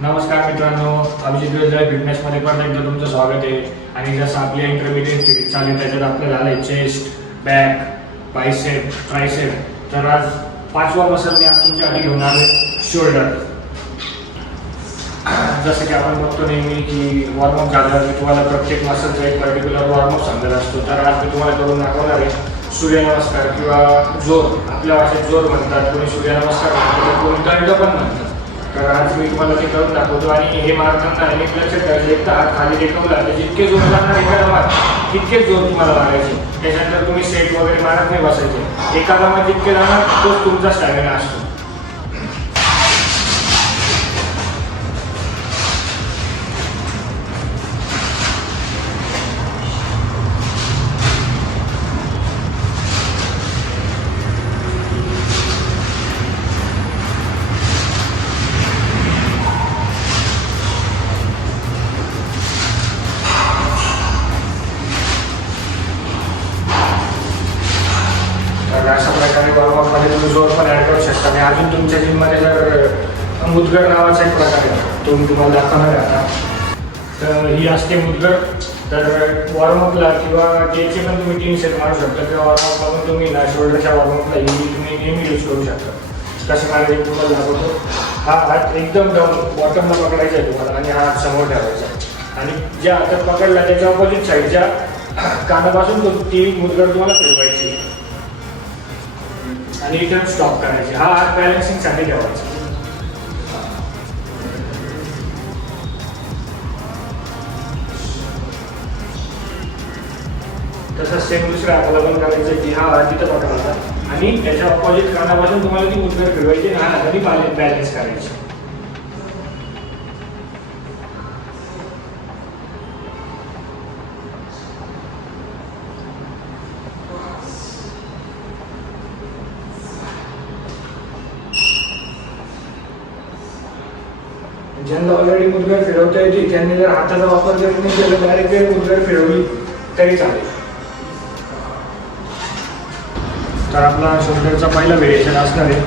नमस्कार मित्रांनो, अभिजित वेलझाळे फिटनेसमध्ये परत एकदा तुमचं स्वागत आहे. आणि जसं आपली इंटरमिडिएट सिरीज चालू आहे त्याच्यात आपल्याला झालं आहे चेस्ट, बॅक, बायसेप, ट्रायसेप. तर आज 5वा मसल मी आज तुमच्यासाठी घेऊन आलो शोल्डर. जसं की आपण बघतो नेहमी की वॉर्मअप झाल्यावर मी तुम्हाला प्रत्येक मसलचा एक पर्टिक्युलर वॉर्मअप सांगत असतो. तर आज मी तुम्हाला करून दाखवणार आहे सूर्यनमस्कार किंवा जोर. आपल्या भाषेत जोर म्हणतात, कोणी सूर्यनमस्कार म्हणतात, कोणी दंड पण म्हणतात. तर आज मी तुम्हाला ते करून दाखवतो. आणि हे मारताना एक लक्षात ठेवायचं, एक तर हात खाली टेकवला तर जितके जोर लागणार एका दमात तितकेच जोर तुम्हाला मारायचे. त्याच्यानंतर तुम्ही सेट वगैरे मारत नाही बसायचे. एका दमात जितके जाणार तोच तुमचा स्टॅमिना असतो. तर अशा प्रकारे वॉर्मअपमध्ये तुम्ही जोर पण ॲड करू शकता. आणि अजून तुमच्या जिममध्ये जर मुदगड नावाचा एक प्रकार आहे तो मी तुम्हाला दाखवणार आहे आता. तर ही असते मुदगड. तर वॉर्मअपला किंवा त्याचे पण तुम्ही 3 सेट मारू शकता किंवा वॉर्मअपला पण तुम्ही ना शोल्डरच्या वॉर्मअपला ही तुम्ही नेहमी यूज करू शकता. कसं मारायचं तुम्हाला दाखवतो. हा हात एकदम डाऊन बॉटमला पकडायचा आहे तुम्हाला आणि हा हात समोर ठेवायचा. आणि ज्या हातात पकडला त्याच्या ऑपोजिट साईडच्या कानापासून ती मुदगड तुम्हाला फिरवायची आणि इथं स्टॉप करायची. हा हात बॅलन्सिंगसाठी ठेवायचा. तसंच सेम दुसऱ्या हाताला पण करायचं की हा हात तिथं पकडायचा आणि त्याच्या ऑपोजिट कानापासून तुम्हाला ती मुदगड फिरवायची आणि हा हाताने बॅलन्स करायची. ज्यांना ऑलरेडी मुदगड फिरवता येते त्यांनी जर हाताचा वापर जर नाही केला डायरेक्ट मुदगड फिरवली तरी चालेल. तर आपला शोल्डरचा पहिला व्हेरिएशन असणार आहे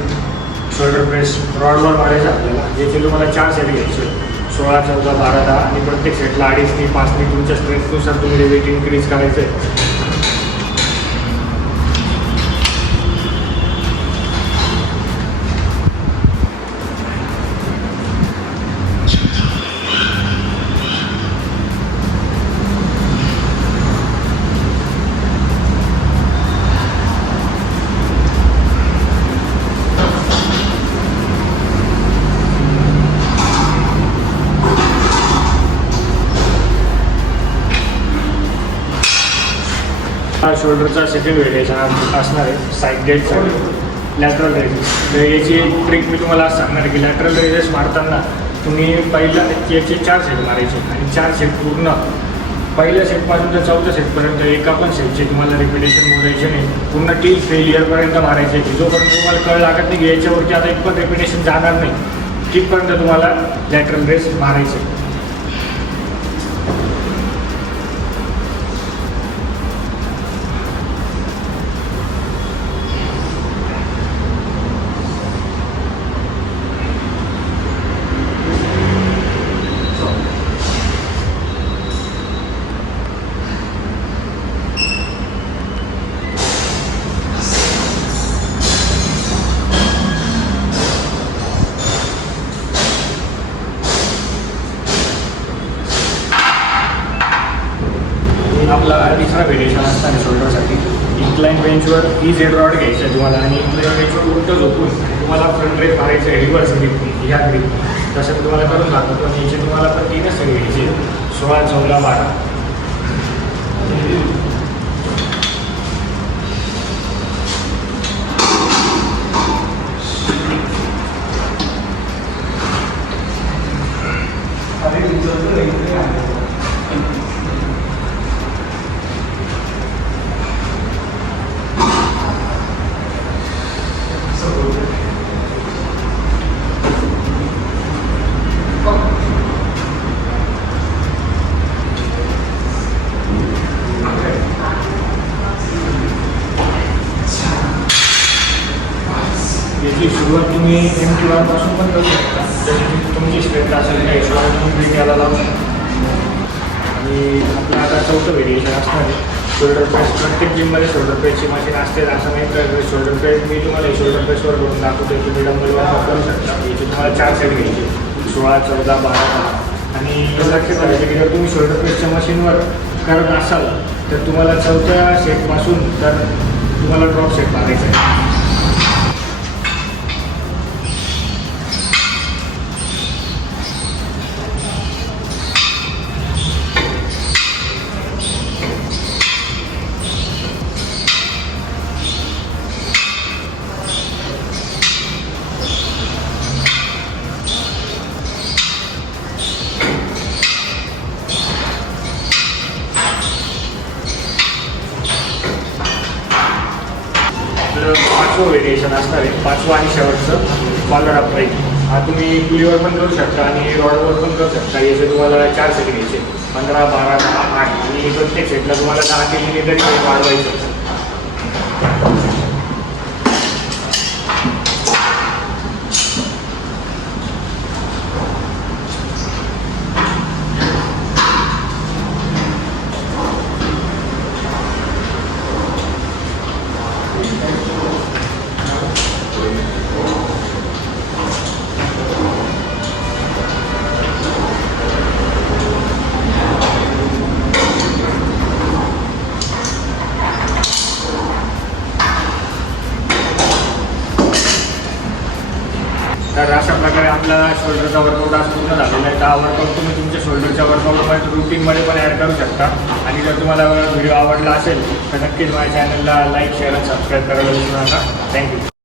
शोल्डर प्रेस. रॉडवर मारायचं आपल्याला. याचे तुम्हाला 4 सेट घ्यायचे, 16, 14, 12, 10 आणि प्रत्येक सेटला 2.5 ते 5 तुमच्या स्ट्रेंथनुसार तुम्ही वेट इन्क्रीज करायचं आहे. शोल्डरचा सेकंड व्हेरिएशन असणार आहे साईड डेटसाठी लॅटरल रेजेस. तर याची ट्रिक मी तुम्हाला सांगणार आहे की लॅटरल रेजेस मारताना तुम्ही पहिला याचे 4 सेट मारायचे आणि 4 सेट पूर्ण पहिल्या सेटपासून तर 4थ्या सेटपर्यंत एका पण सेटचे तुम्हाला रिपिटेशन मोजायचे नाही. पूर्ण टील फेलियरपर्यंत मारायचे की जोपर्यंत तुम्हाला कळ लागत नाही की याच्यावरती आता एक पण रिपिटेशन जाणार नाही तिथपर्यंत तुम्हाला लॅटरल रेस मारायचे. आपला तिसरा व्हेरिएशन असणार आहे शोल्डरसाठी. इन्क्लाइन बेंचवर EZ रॉड घ्यायचा आहे तुम्हाला आणि इन्क्लाइन बेंचवर उलटं झोपून तुम्हाला फ्रंट रेस मारायचं आहे रिव्हर्स ग्रीप ह्या ग्रीप. तसं मी तुम्हाला करून दाखवतो. पण याचे तुम्हाला पण 3च सेट घ्यायचे, 16, 14, 12. याची सुरुवात तुम्ही M1 पासून पण करू शकता. जशी तुमची स्ट्रेंथ असेल त्या हिशोबाने तुम्ही त्याला लावू शकता. आणि आपलं आता चौथं व्हेरिएशन असणार आहे शोल्डर प्रेस. प्रत्येक जिममध्ये शोल्डर प्रेसची मशीन असते, असं नाही तर शोल्डर प्रेस मी तुम्हाला शोल्डर प्रेसवर करून दाखवतो. तुम्ही डंबल वापर करू शकता. याची तुम्हाला 4 सेट घ्यायचे, 16, 14, 12. आणि लक्षात करायचं की जर तुम्ही शोल्डर प्रेसच्या मशीनवर करत असाल तर तुम्हाला 4थ्या सेटपासून तर तुम्हाला ड्रॉप सेट मारायचा आहे. पाचवं व्हेरिएशन असणार आहे, 5वं आणि शेवटचं कॉलर अप राईट. हा तुम्ही पुलीवर पण करू शकता आणि रॉडवर पण करू शकता. याचे तुम्हाला 4 सेट घ्यायचे, 15, 12, 10, 8 आणि प्रत्येक सेटला तुम्हाला 10 केजीने तरी वाढवायचं. तर अशा प्रकारे आपला शोल्डरचा वर्कआउट आज पूर्ण झालेला आहे. हा वर्कआउट तुम्ही तुमच्या शोल्डरच्या वर्कआउट रुटीनमध्ये पण ॲड करू शकता. आणि जर तुम्हाला व्हिडिओ आवडला असेल तर नक्कीच माझ्या चॅनलला लाईक, शेअर आणि सबस्क्राईब करायला विसरू नका. थँक्यू.